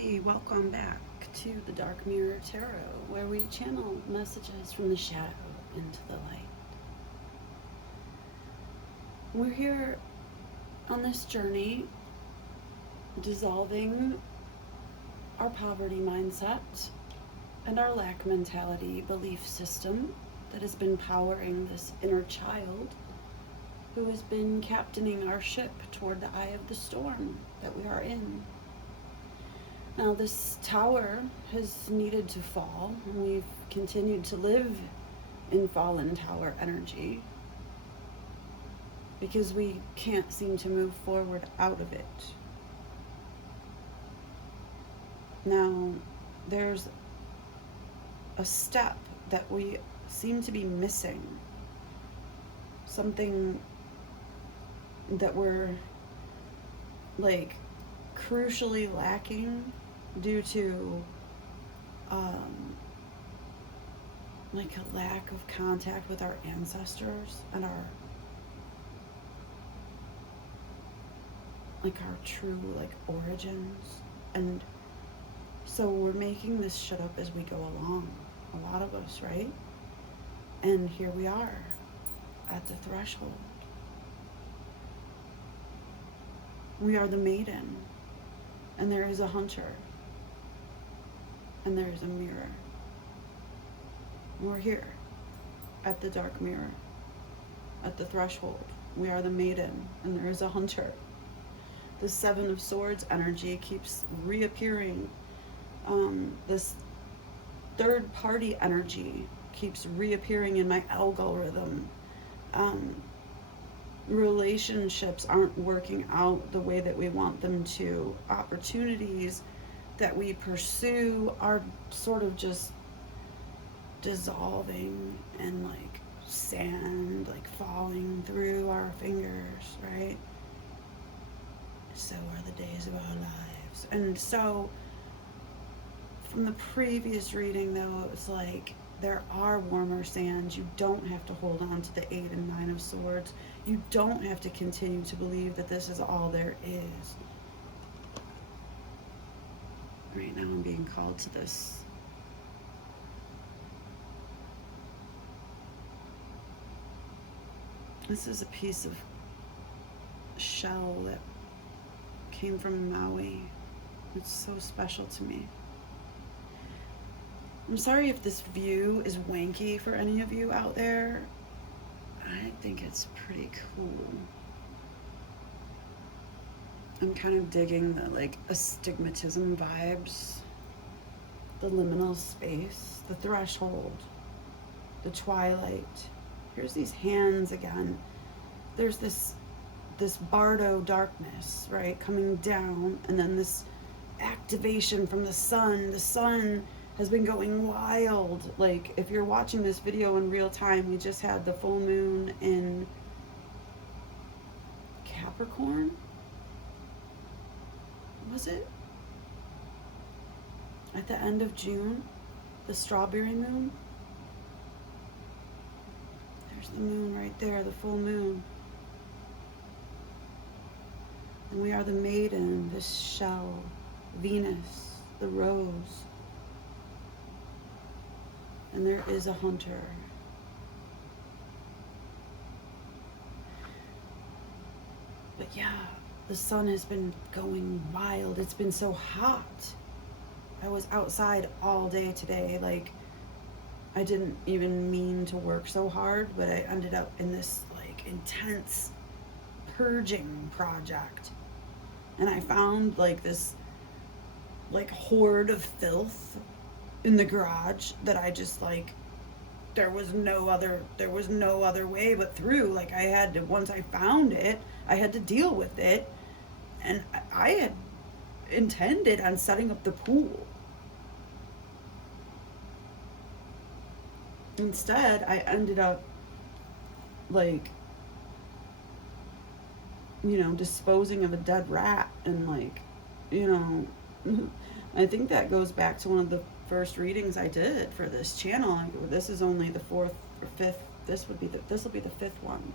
Hey, welcome back to the Dark Mirror Tarot, where we channel messages from the shadow into the light. We're here on this journey dissolving our poverty mindset and our lack mentality belief system that has been powering this inner child who has been captaining our ship toward the eye of the storm that we are in. Now, this tower has needed to fall, and we've continued to live in fallen tower energy because we can't seem to move forward out of it. Now, there's a step that we seem to be missing, something that we're like crucially lacking due to like a lack of contact with our ancestors and our true origins. And so we're making this shit up as we go along, a lot of us, right? And here we are at the threshold. We are the maiden, and there is a hunter, and there is a mirror. We're here at the dark mirror, at the threshold. We are the maiden, and there is a hunter. The Seven of Swords energy keeps reappearing. This third party energy keeps reappearing in my algorithm. Relationships aren't working out the way that we want them to. Opportunities that we pursue are sort of just dissolving and like sand, like falling through our fingers, right? So are the days of our lives. And so from the previous reading, though, it's like there are warmer sands. You don't have to hold on to the 8 and 9 of Swords. You don't have to continue to believe that this is all there is. Right now I'm being called to this. This is a piece of shell that came from Maui. It's so special to me. I'm sorry if this view is wanky for any of you out there. I think it's pretty cool. I'm kind of digging the astigmatism vibes, the liminal space, the threshold, the twilight. Here's these hands again. There's this bardo darkness, right, coming down, and then this activation from the sun. The sun has been going wild. Like, if you're watching this video in real time, we just had the full moon in Capricorn. Was it? At the end of June, the strawberry moon. There's the moon right there, the full moon. And we are the maiden, this shell, Venus, the rose. And there is a hunter. But yeah, the sun has been going wild. It's been so hot. I was outside all day today. Like, I didn't even mean to work so hard, but I ended up in this intense purging project. And I found this horde of filth in the garage that I just there was no other way but through. I had to, once I found it, I had to deal with it. And I had intended on setting up the pool. Instead, I ended up disposing of a dead rat, and I think that goes back to one of the first readings I did for this channel. This is only the 4th or 5th. This will be the 5th one.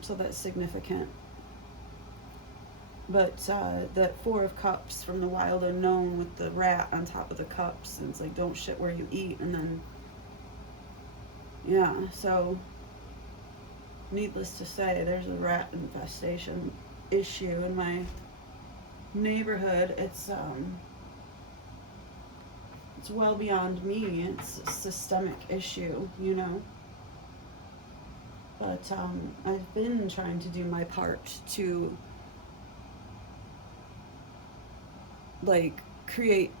So that's significant. But that Four of Cups from the Wild Unknown with the rat on top of the cups, and it's like, don't shit where you eat. And then, yeah, so needless to say, there's a rat infestation issue in my neighborhood. It's well beyond me. It's a systemic issue, you know. But I've been trying to do my part to like create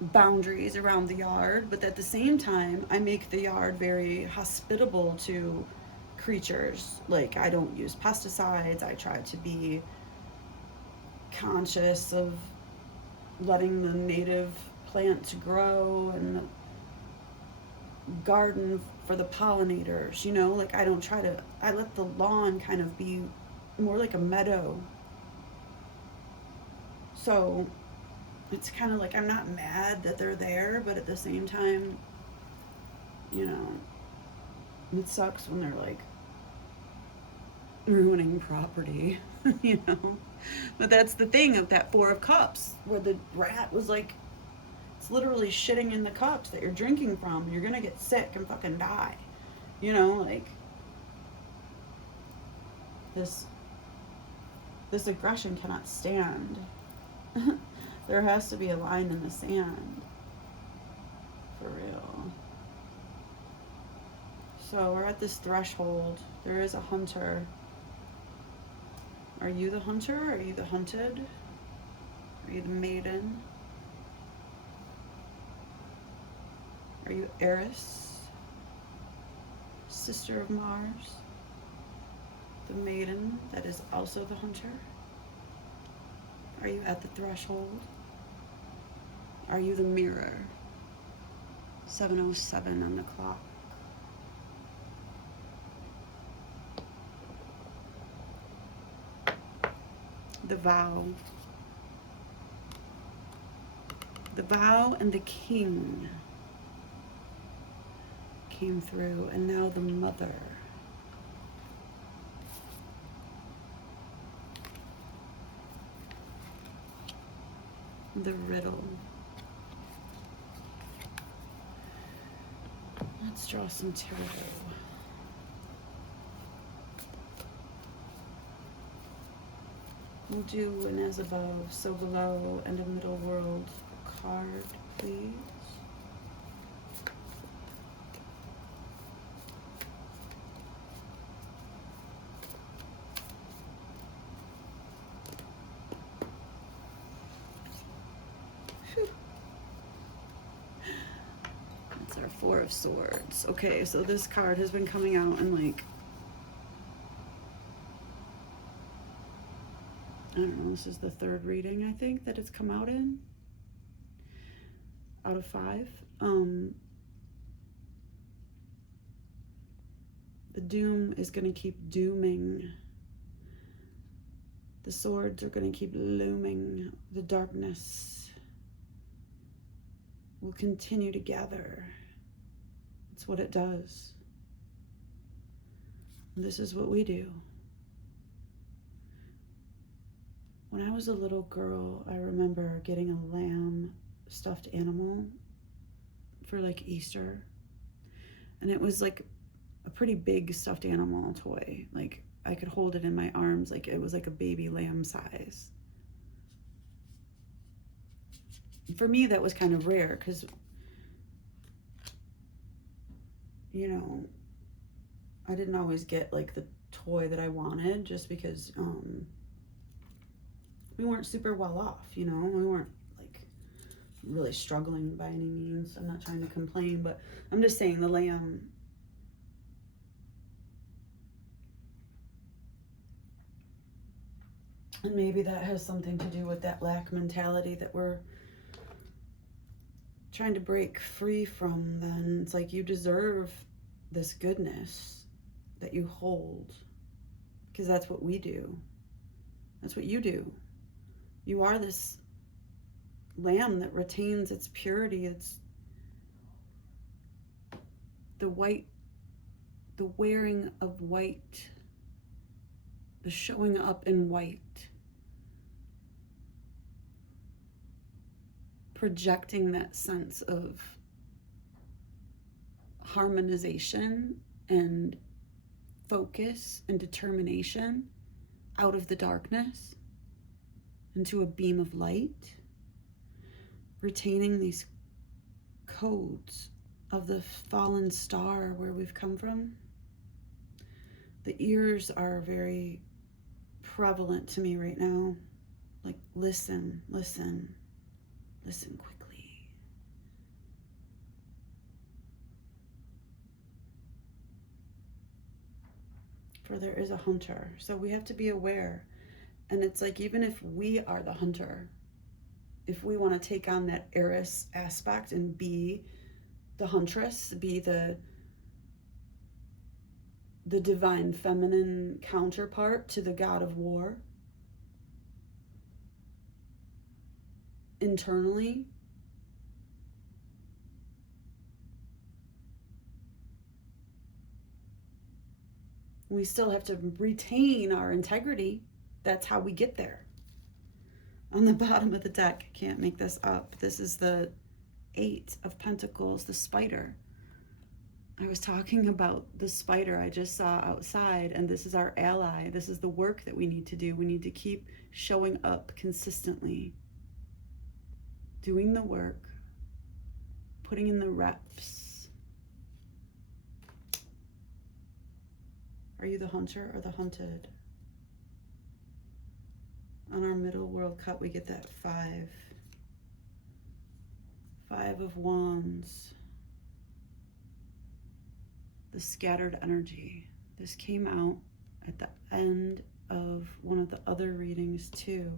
boundaries around the yard, but at the same time I make the yard very hospitable to creatures. Like, I don't use pesticides. I try to be conscious of letting the native plants grow and garden for the pollinators, you know. Like, I don't try to, I let the lawn kind of be more like a meadow. So it's kind of like, I'm not mad that they're there, but at the same time, you know, it sucks when they're like ruining property, you know. But that's the thing of that Four of Cups, where the rat was like, it's literally shitting in the cups that you're drinking from. You're gonna get sick and fucking die, you know. Like, this aggression cannot stand. There has to be a line in the sand, for real. So we're at this threshold. There is a hunter. Are you the hunter? Are you the hunted? Are you the maiden? Are you Eris, sister of Mars? The maiden that is also the hunter? Are you at the threshold? Are you the mirror? 7:07 on the clock. The vow. The vow and the king came through, and now the mother. The riddle. Let's draw some tarot. We'll do an as above, so below, and a middle world card, please. Whew. That's our Four of Swords. Okay, so this card has been coming out in like, I don't know, this is the third reading, I think, that it's come out in, out of 5. The doom is going to keep dooming. The swords are going to keep looming. The darkness will continue to gather. It's what it does. This is what we do. When I was a little girl, I remember getting a lamb stuffed animal for like Easter. And it was like a pretty big stuffed animal toy. Like, I could hold it in my arms. Like, it was like a baby lamb size. For me, that was kind of rare because, you know, I didn't always get like the toy that I wanted, just because we weren't super well off, you know. We weren't like really struggling by any means. I'm not trying to complain, but I'm just saying the lamb, and maybe that has something to do with that lack mentality that we're trying to break free from. Then it's like, you deserve this goodness that you hold, because that's what we do. That's what you do. You are this lamb that retains its purity. It's the white, the wearing of white, the showing up in white. projecting that sense of harmonization and focus and determination out of the darkness into a beam of light, retaining these codes of the fallen star where we've come from. The ears are very prevalent to me right now. Like, listen, listen, listen quickly. For there is a hunter, so we have to be aware. And it's like, even if we are the hunter, if we want to take on that Eris aspect and be the huntress, be the divine feminine counterpart to the god of war, internally, we still have to retain our integrity. That's how we get there. On the bottom of the deck, I can't make this up, this is the 8 of Pentacles, the spider. I was talking about the spider I just saw outside, and this is our ally. This is the work that we need to do. We need to keep showing up consistently, doing the work, putting in the reps. Are you the hunter or the hunted? On our middle world cut, we get that 5. 5 of Wands. The scattered energy. This came out at the end of one of the other readings too.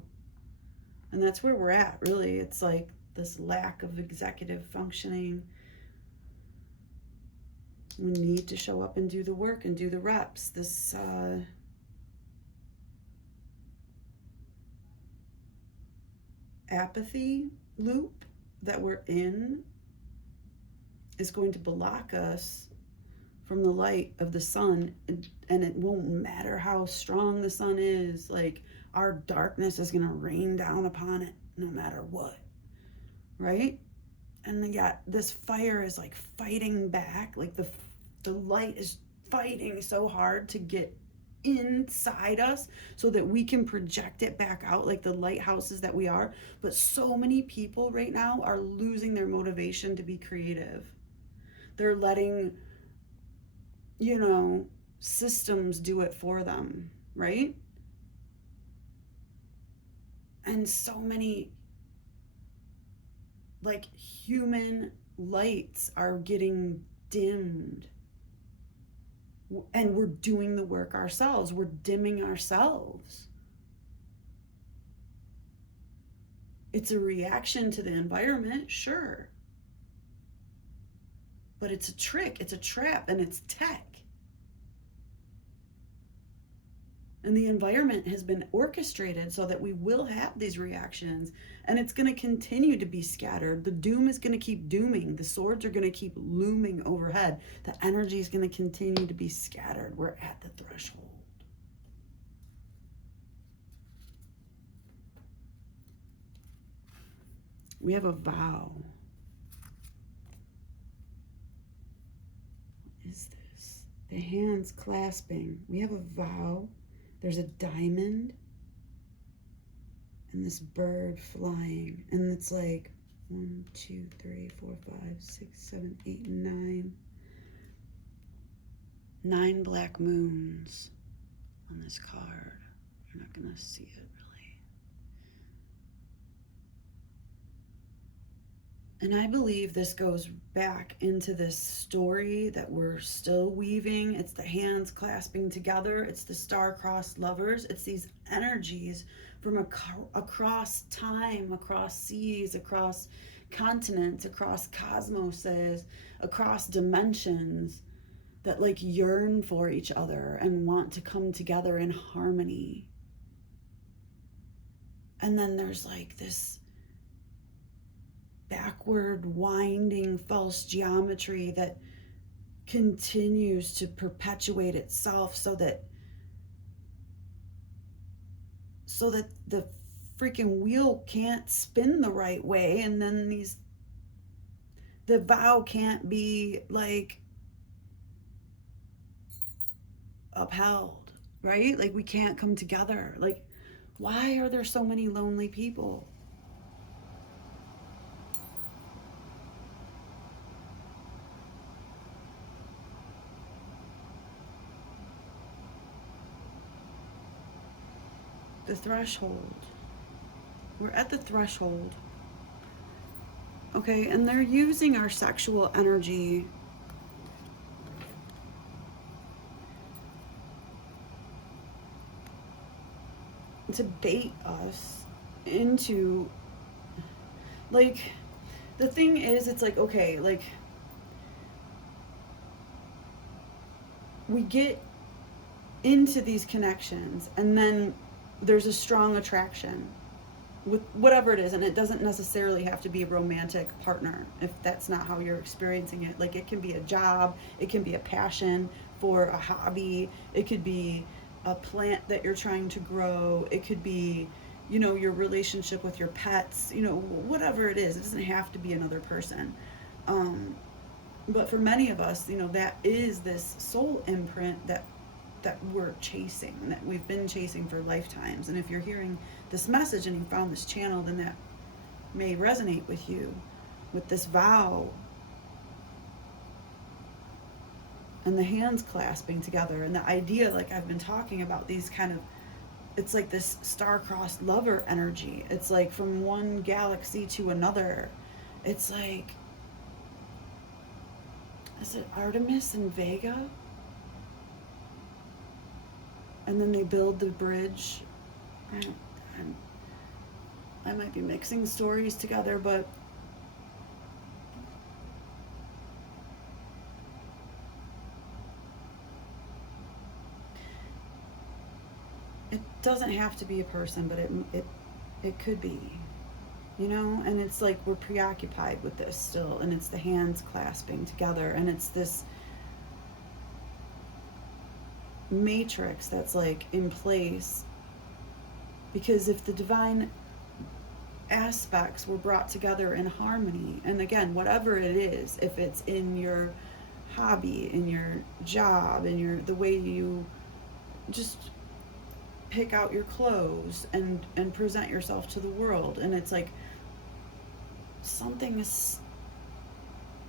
And that's where we're at, really. It's like this lack of executive functioning. We need to show up and do the work and do the reps. This apathy loop that we're in is going to block us from the light of the sun, and it won't matter how strong the sun is. Like, our darkness is going to rain down upon it no matter what, right? And yet this fire is like fighting back. Like the light is fighting so hard to get inside us so that we can project it back out like the lighthouses that we are. But so many people right now are losing their motivation to be creative. They're letting, systems do it for them, right? And so many like human lights are getting dimmed, and we're doing the work ourselves. We're dimming ourselves. It's a reaction to the environment, sure, but it's a trick, it's a trap, and it's tech. And the environment has been orchestrated so that we will have these reactions, and it's going to continue to be scattered. The doom is going to keep dooming. The swords are going to keep looming overhead. The energy is going to continue to be scattered. We're at the threshold. We have a vow. What is this? The hands clasping. We have a vow. There's a diamond and this bird flying, and it's like 1, 2, 3, 4, 5, 6, 7, 8, 9. 9 black moons on this card. You're not gonna see it really. And I believe this goes back into this story that we're still weaving. It's the hands clasping together. It's the star-crossed lovers. It's these energies from across time, across seas, across continents, across cosmoses, across dimensions that like yearn for each other and want to come together in harmony. And then there's like this backward winding false geometry that continues to perpetuate itself so that the freaking wheel can't spin the right way, and then the vow can't be like upheld, right? Like we can't come together. Like, why are there so many lonely people? The threshold. We're at the threshold. Okay, and they're using our sexual energy to bait us into, like, the thing is, it's like, okay, like, we get into these connections and then there's a strong attraction with whatever it is, and it doesn't necessarily have to be a romantic partner if that's not how you're experiencing it. Like, it can be a job, it can be a passion for a hobby, it could be a plant that you're trying to grow, it could be, you know, your relationship with your pets, you know, whatever it is. It doesn't have to be another person. But for many of us, you know, that is this soul imprint that we're chasing, that we've been chasing for lifetimes. And if you're hearing this message and you found this channel, then that may resonate with you, with this vow and the hands clasping together, and the idea, like I've been talking about, these kind of, it's like this star-crossed lover energy. It's like from one galaxy to another. It's like, is it Artemis and Vega? And then they build the bridge. I might be mixing stories together, but it doesn't have to be a person, but it could be, you know. And it's like we're preoccupied with this still, and it's the hands clasping together, and it's this matrix that's like in place, because if the divine aspects were brought together in harmony, and again, whatever it is, if it's in your hobby, in your job, in your, the way you just pick out your clothes and present yourself to the world, and it's like something is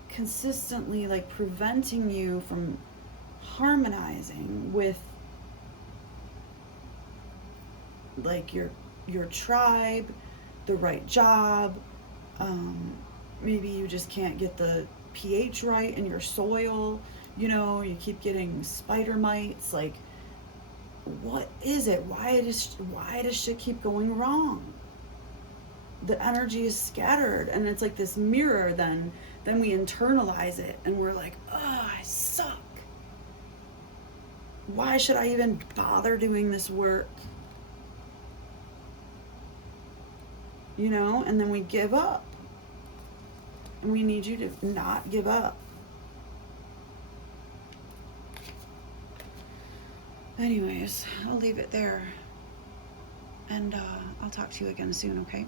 consistently like preventing you from harmonizing with like your tribe, the right job. Maybe you just can't get the pH right in your soil. You know, you keep getting spider mites. Like, what is it? Why does shit keep going wrong? The energy is scattered, and it's like this mirror. Then we internalize it, and we're like, oh, I suck. Why should I even bother doing this work? You know, and then we give up. And we need you to not give up. Anyways, I'll leave it there. And I'll talk to you again soon, okay?